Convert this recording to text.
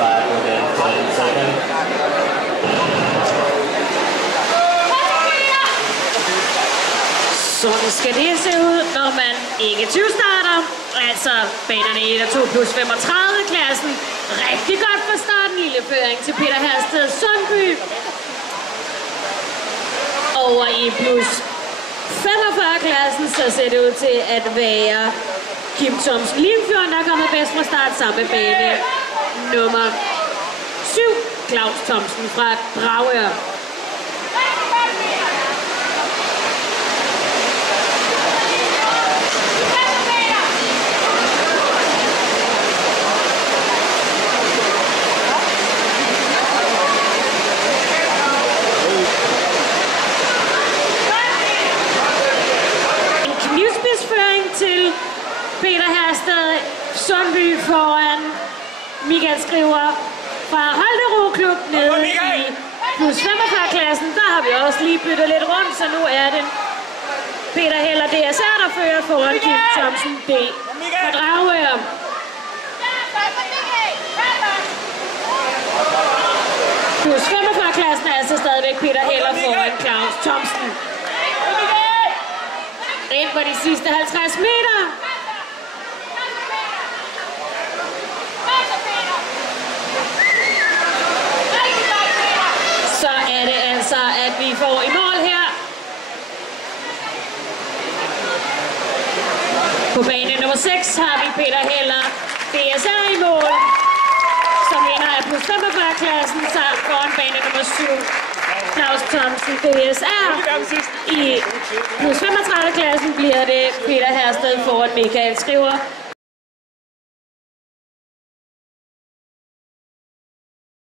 sejr på den træning. Sådan skal det se ud, når man ikke 20-starter. Altså banerne 1 og 2 plus 35-klassen. Rigtig godt fra starten. Lille føring til Peter Hersted Sundby. Over i plus 45-klassen, så ser det ud til at være Kim Thomsen Limfjorden, der er kommet bedst fra start sammen med bane nummer 7. Claus Thomsen fra Dragør. Til Peter Hersted Sundby foran Michael Skriver fra Holtero Klub nede i plus 45-klassen. Der har vi også lige byttet lidt rundt, så nu er det Peter Heller DSR, der fører foran Kim Thomsen D fra Dragør. Plus 45-klassen er altså stadigvæk Peter Heller foran Claus Thomsen. Ind på de sidste 50 meter. Så er det altså, at vi får i mål her. På bane nummer 6 har vi Peter Heller DSR i mål, som vinder af plus 45-klassen, samt foran bane nummer 7. Claus Thomsen DSR. I plus 35-klassen bliver det Peter Hersted foran Michael Skriver